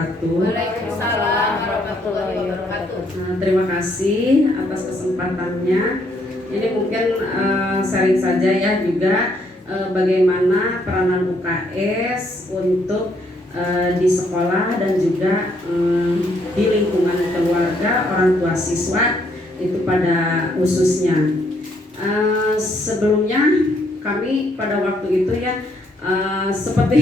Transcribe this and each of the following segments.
wabarakatuh. Waalaikumsalam warahmatullahi wabarakatuh. Terima kasih atas kesempatannya. Ini mungkin sharing saja ya juga bagaimana peranan UKS untuk di sekolah dan juga di lingkungan keluarga orang tua siswa itu pada khususnya. Sebelumnya kami pada waktu itu ya seperti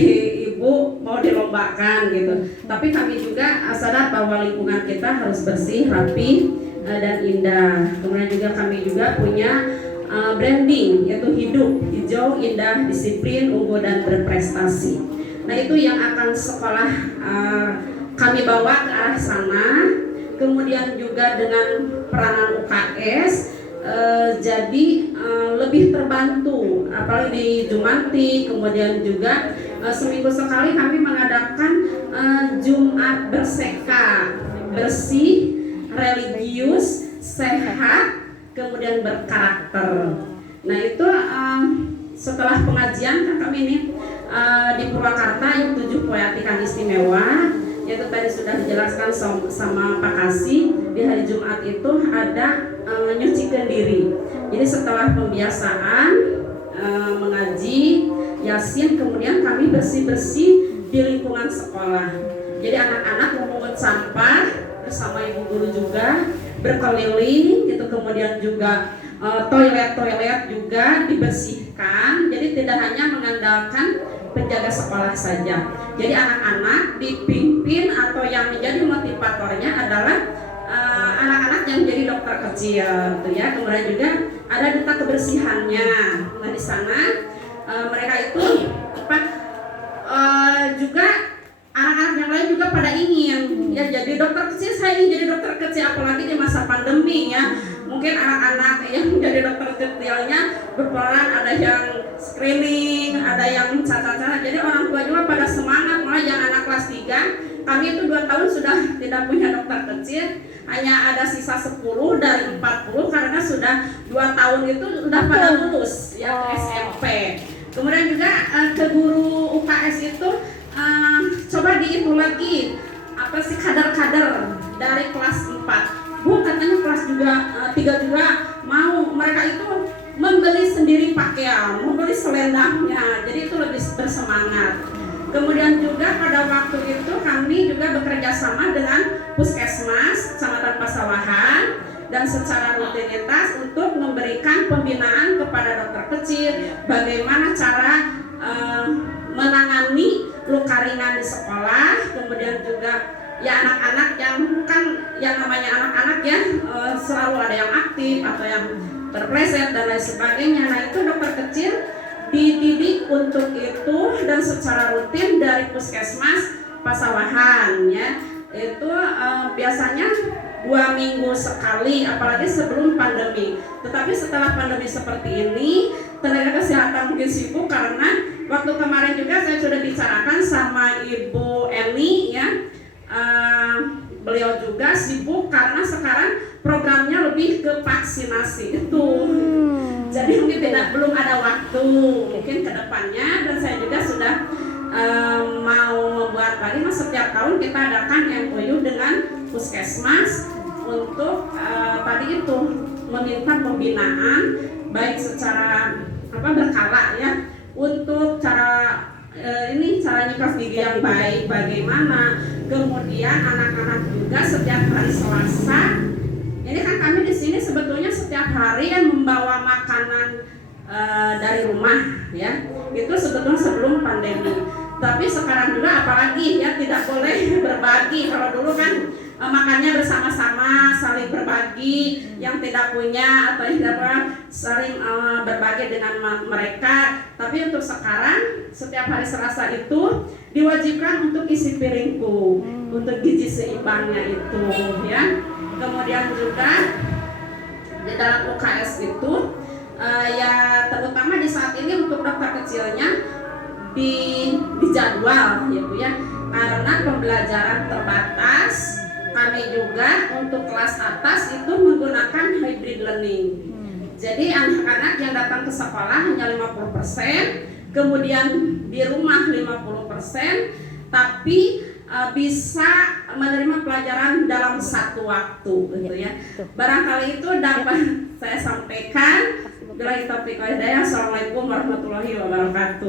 ibu mau dilombakan gitu, tapi kami juga sadar bahwa lingkungan kita harus bersih, rapi dan indah. Kemudian juga kami juga punya branding yaitu hidup, hijau, indah, disiplin, unggul dan berprestasi. Nah itu yang akan sekolah kami bawa ke arah sana. Kemudian juga dengan peranan UKS jadi lebih terbantu, apalagi di Jumanti. Kemudian juga seminggu sekali kami mengadakan Jumat berseka, bersih, religius, sehat, kemudian berkarakter. Nah itu setelah pengajian kami ini di Purwakarta yang 7 poetikan istimewa, yaitu tadi sudah dijelaskan sama Pak Kasih. Di hari Jumat itu ada nyucikan diri. Jadi setelah pembiasaan mengaji Yasin, kemudian kami bersih-bersih di lingkungan sekolah. Jadi anak-anak memungut sampah bersama ibu guru juga, berkeliling gitu. Kemudian juga toilet-toilet juga dibersihkan. Jadi tidak hanya mengandalkan penjaga sekolah saja. Jadi anak-anak dipimpin atau yang menjadi motivatornya adalah anak-anak yang jadi dokter kecil, gitu ya. Kemudian juga ada duta kebersihannya. Nah di sana mereka itu juga anak-anak yang lain juga pada ingin ya jadi dokter kecil. Saya ingin jadi dokter kecil, apalagi di masa pandemi ya. Mungkin anak-anak yang menjadi dokter kecilnya berperan, ada yang screening, ada yang cacat-cacat. Jadi orang tua juga pada semangat. Malah yang anak kelas 3, kami itu 2 tahun sudah tidak punya dokter kecil, hanya ada sisa 10 dari 40 karena sudah 2 tahun itu sudah pada lulus ya ke SMP. Kemudian juga ke guru UKS itu coba dihitung lagi apa sih kader-kader dari kelas 4. Bu katanya kelas juga 3 juga mau, mereka itu membeli sendiri pakaian, membeli selendangnya, jadi itu lebih bersemangat. Kemudian juga pada waktu itu kami juga bekerja sama dengan Puskesmas Kecamatan Pasawahan dan secara rutinitas untuk memberikan pembinaan kepada dokter kecil, bagaimana cara menangani luka ringan di sekolah. Kemudian juga ya anak-anak yang bukan yang namanya anak-anak ya selalu ada yang aktif atau yang terpleset dan lain sebagainya. Nah itu dokter kecil dididik untuk itu dan secara rutin dari Puskesmas Pasawahan ya. Itu biasanya 2 minggu sekali, apalagi sebelum pandemi. Tetapi setelah pandemi seperti ini, tenaga kesehatan mungkin sibuk karena waktu kemarin juga saya sudah bicarakan sama Ibu Eni ya. Beliau juga sibuk karena sekarang programnya lebih ke vaksinasi itu. Jadi mungkin belum ada waktu mungkin ke depannya, dan saya juga sudah mau membuat tadi setiap tahun kita adakan MOU dengan Puskesmas untuk tadi itu meminta pembinaan baik secara berkala ya, untuk cara cara nyikat gigi yang baik bagaimana. Kemudian anak-anak juga setiap hari Selasa, ini kan kami di sini sebetulnya setiap hari yang membawa makanan dari rumah ya, itu sebetulnya sebelum pandemi. Tapi sekarang juga apalagi ya tidak boleh berbagi. Kalau dulu kan makannya bersama-sama, saling berbagi, yang tidak punya atau yang tidak saling berbagi dengan mereka. Tapi untuk sekarang setiap hari Selasa itu diwajibkan untuk isi piringku, untuk gizi seimbangnya itu ya. Kemudian juga di dalam UKS itu ya terutama di saat ini untuk dokter kecilnya di jadwal gitu ya, karena pembelajaran terbatas. Kami juga untuk kelas atas itu menggunakan hybrid learning. Jadi anak-anak yang datang ke sekolah hanya 50%, kemudian di rumah 50%, tapi bisa menerima pelajaran dalam satu waktu gitu ya. Barangkali itu dapat saya sampaikan. Bila kita Assalamualaikum warahmatullahi wabarakatuh.